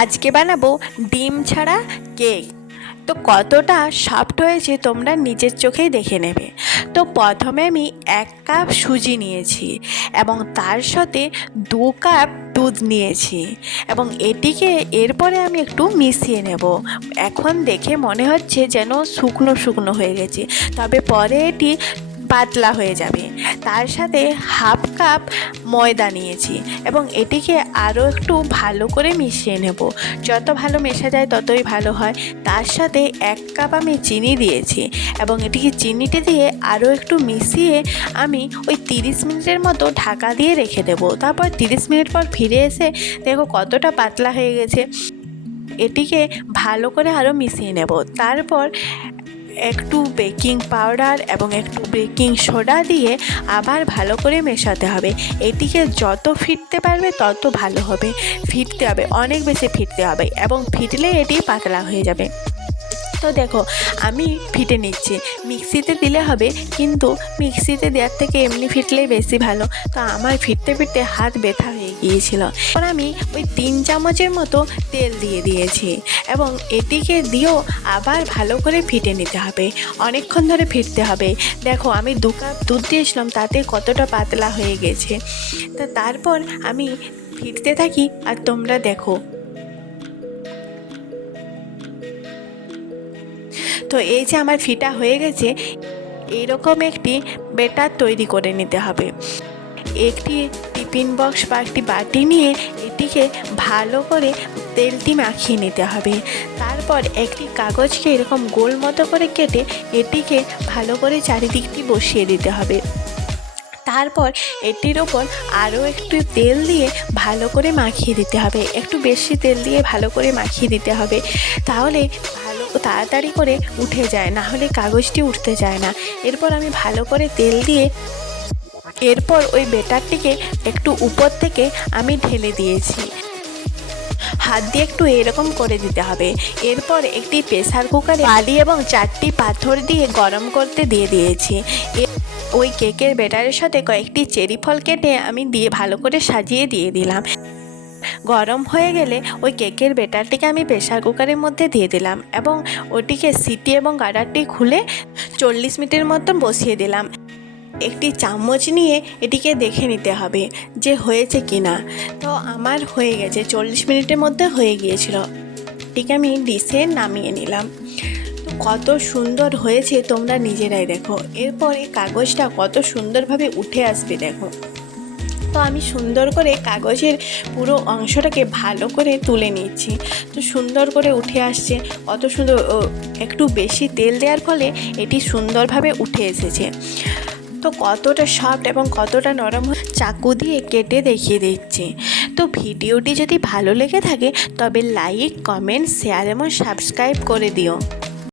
আজকে বানাবো ডিম ছাড়া কেক। তো কতটা সফট হয়েছে তোমরা নিজের চোখেই দেখে নেবে। তো প্রথমে আমি 1 কাপ সুজি নিয়েছি এবং তার সাথে 2 কাপ দুধ নিয়েছি এবং এটিকে এরপরে আমি একটু মিশিয়ে নেব। এখন দেখে মনে হচ্ছে যেন শুকনো শুকনো হয়ে গেছে, তবে পরে এটি পাতলা হয়ে যাবে। তার সাথে 1/2 কাপ ময়দা নিয়েছি এবং এটিকে আরও একটু ভালো করে মিশিয়ে নেব। যত ভালো মেশা যায় ততই ভালো হয়। তার সাথে 1 কাপ আমি চিনি দিয়েছি এবং এটিকে চিনিটি দিয়ে আরও একটু মিশিয়ে আমি ওই 30 মিনিটের মতো ঢাকা দিয়ে রেখে দেব। তারপর 30 মিনিট পর ফিরে এসে দেখো কতটা পাতলা হয়ে গেছে। এটিকে ভালো করে আরও মিশিয়ে নেব। তারপর একটু বেকিং পাউডার এবং একটু বেকিং সোডা দিয়ে আবার ভালো করে মেশাতে হবে। এটিকে যত ফিটতে পারবে তত ভালো হবে। ফিটতে হবে, অনেক বেশি ফিটতে হবে এবং ফিটলে এটি পাতলা হয়ে যাবে। তো দেখো আমি ফিটে নিচ্ছি। মিক্সিতে দিলে হবে, কিন্তু মিক্সিতে দেওয়ার থেকে এমনি ফিটলেই বেশি ভালো। তো আমার ফিরতে ফিরতে হাত ব্যথা হয়ে গিয়েছিল। এবার আমি ওই 3 চামচের মতো তেল দিয়ে দিয়েছি এবং এটিকে দিয়েও আবার ভালো করে ফিটে নিতে হবে। অনেকক্ষণ ধরে ফিরতে হবে। দেখো আমি 2 কাপ দুধ দিয়েছিলাম, তাতে কতটা পাতলা হয়ে গেছে। তা তারপর আমি ফিরতে থাকি আর তোমরা দেখো। তো এই যে আমার ফিটা হয়ে গেছে, এইরকম একটি ব্যাটার তৈরি করে নিতে হবে। একটি টিফিন বক্স বা একটি বাটি নিয়ে এটিকে ভালো করে তেলটি মাখিয়ে নিতে হবে। তারপর একটি কাগজকে এরকম গোল মতো করে কেটে এটিকে ভালো করে চারিদিকটি বসিয়ে দিতে হবে। তারপর এটির ওপর আরও একটু তেল দিয়ে ভালো করে মাখিয়ে দিতে হবে। একটু বেশি তেল দিয়ে ভালো করে মাখিয়ে দিতে হবে, তাহলে ভালো তাড়াতাড়ি করে উঠে যায়, না হলে কাগজটি উঠতে চায় না। এরপর আমি ভালো করে তেল দিয়ে এরপর ওই ব্যাটারটিকে একটু উপর থেকে আমি ঢেলে দিয়েছি। হাত দিয়ে একটু এরকম করে দিতে হবে। এরপর একটি প্রেসার কুকারে বালি এবং 4টি পাথর দিয়ে গরম করতে দিয়ে দিয়েছি। ওই কেকের ব্যাটারের সাথে কয়েকটি চেরি ফল কেটে আমি দিয়ে ভালো করে সাজিয়ে দিয়ে দিলাম। গরম হয়ে গেলে ওই কেকের ব্যাটারটিকে আমি প্রেসার কুকারের মধ্যে দিয়ে দিলাম এবং ওটিকে সিটি এবং গার্ডারটি খুলে 40 মিনিটের মতন বসিয়ে দিলাম। একটি চামচ নিয়ে এটিকে দেখে নিতে হবে যে হয়েছে কি না। তো আমার হয়ে গেছে, 40 মিনিটের মধ্যে হয়ে গিয়েছিল। এটিকে আমি ডিশে নামিয়ে নিলাম। তো কত সুন্দর হয়েছে তোমরা নিজেরাই দেখো। এরপর এই কাগজটা কত সুন্দরভাবে উঠে আসবে দেখো। তো আমি সুন্দর করে কাগজের পুরো অংশটাকে ভালো করে তুলে নিচ্ছি। তো সুন্দর করে উঠে আসছে, কত সুন্দর। একটু বেশি তেল দেওয়ার ফলে এটি সুন্দরভাবে উঠে এসেছে। তো কতটা সফট এবং কতটা নরম চাকু দিয়ে কেটে দেখিয়ে দিচ্ছি। তো ভিডিওটি যদি ভালো লেগে থাকে তবে লাইক, কমেন্ট, শেয়ার এবং সাবস্ক্রাইব করে দিও।